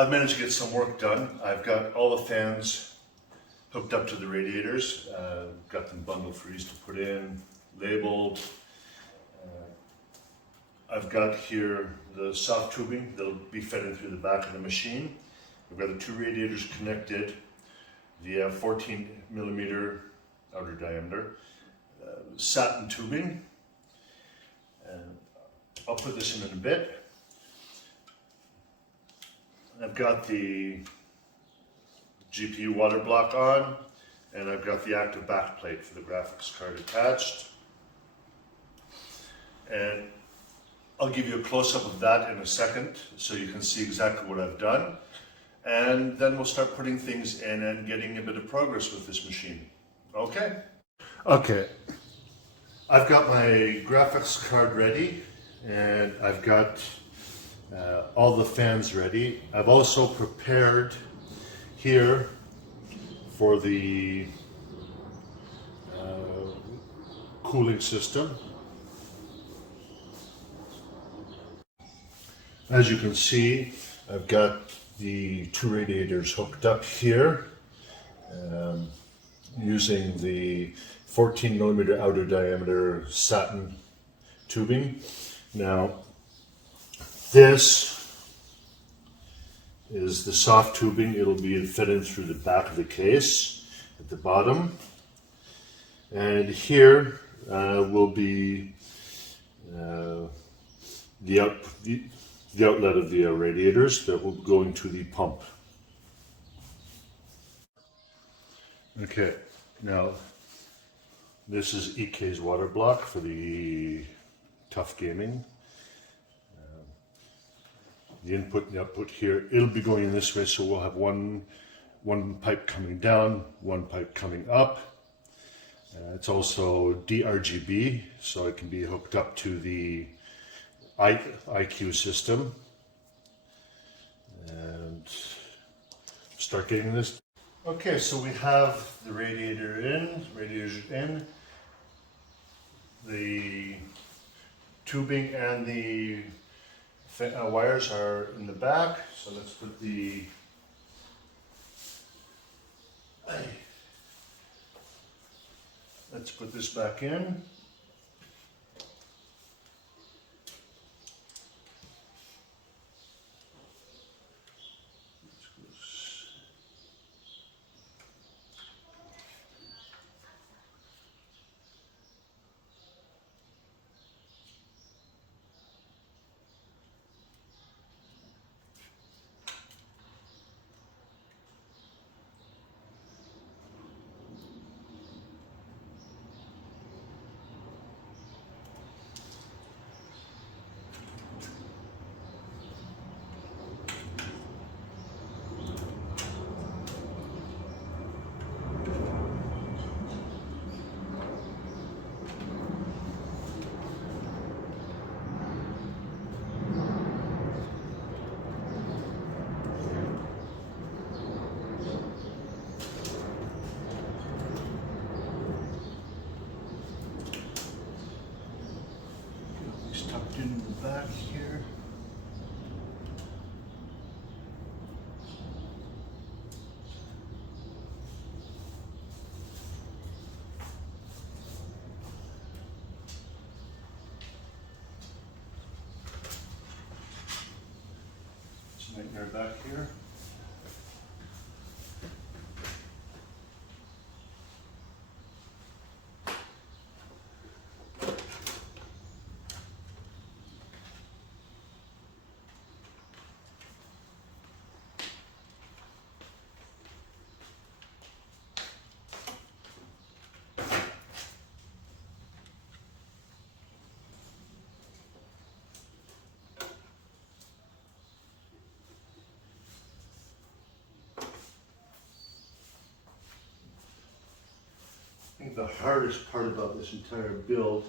I've managed to get some work done. I've got all the fans hooked up to the radiators, got them bundled for ease to put in, labeled. I've got here the soft tubing that'll be fed in through the back of the machine. I've got the two radiators connected via 14 millimeter outer diameter satin tubing. And I'll put this in a bit. I've got the GPU water block on, and I've got the active backplate for the graphics card attached. And I'll give you a close-up of that in a second so you can see exactly what I've done. And then we'll start putting things in and getting a bit of progress with this machine. Okay? Okay. I've got my graphics card ready, and I've got all the fans ready. I've also prepared here for the cooling system. As you can see, I've got the two radiators hooked up here using the 14 millimeter outer diameter satin tubing. Now, this is the soft tubing. It'll be fed in through the back of the case at the bottom. And here will be the outlet of the radiators that will go into the pump. Okay, now this is EK's water block for the Tough Gaming. The input and the output here, it'll be going in this way, so we'll have one pipe coming down, one pipe coming up. It's also DRGB, so it can be hooked up to the IQ system. And start getting this. Okay, so we have the radiators in, the tubing and the wires are in the back, so let's put this back in. Tucked in the back here. It's a nightmare back here. I think the hardest part about this entire build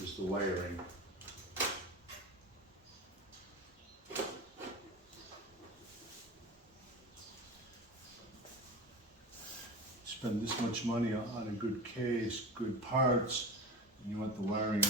is the wiring. Spend this much money on a good case, good parts, and you want the wiring.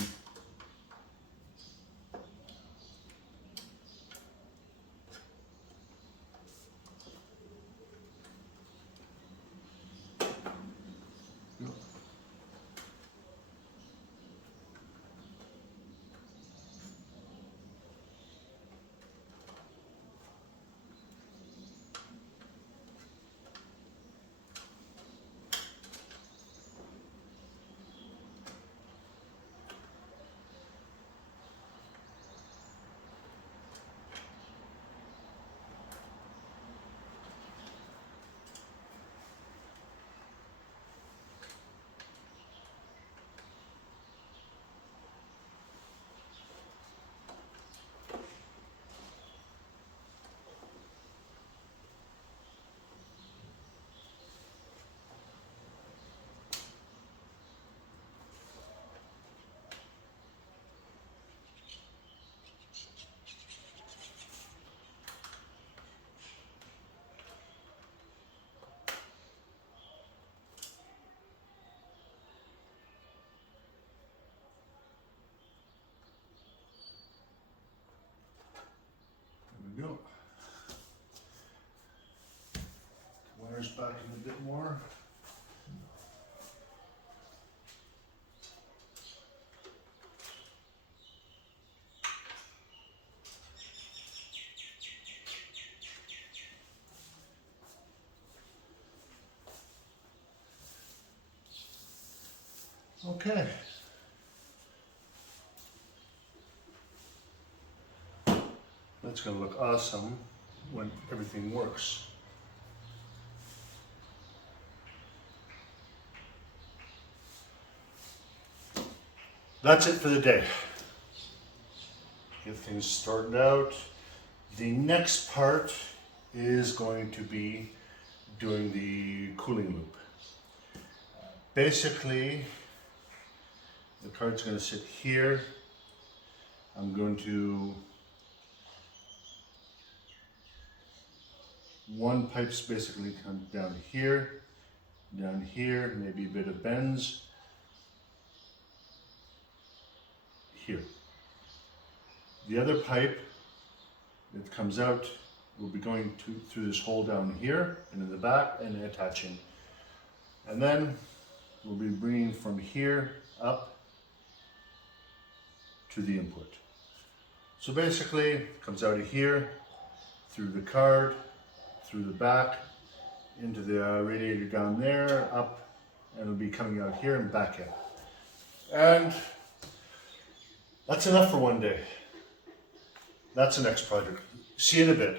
back in a bit more. Okay. That's going to look awesome when everything works. That's it for the day. Get things started out. The next part is going to be doing the cooling loop. Basically, the card's going to sit here. I'm going to, one pipe's basically come down here, maybe a bit of bends here. The other pipe that comes out will be going through this hole down here and in the back and attaching. And then we'll be bringing from here up to the input. So basically, it comes out of here, through the card, through the back, into the radiator down there, up, and it'll be coming out here and back in. And that's enough for one day. That's the next project. See you in a bit.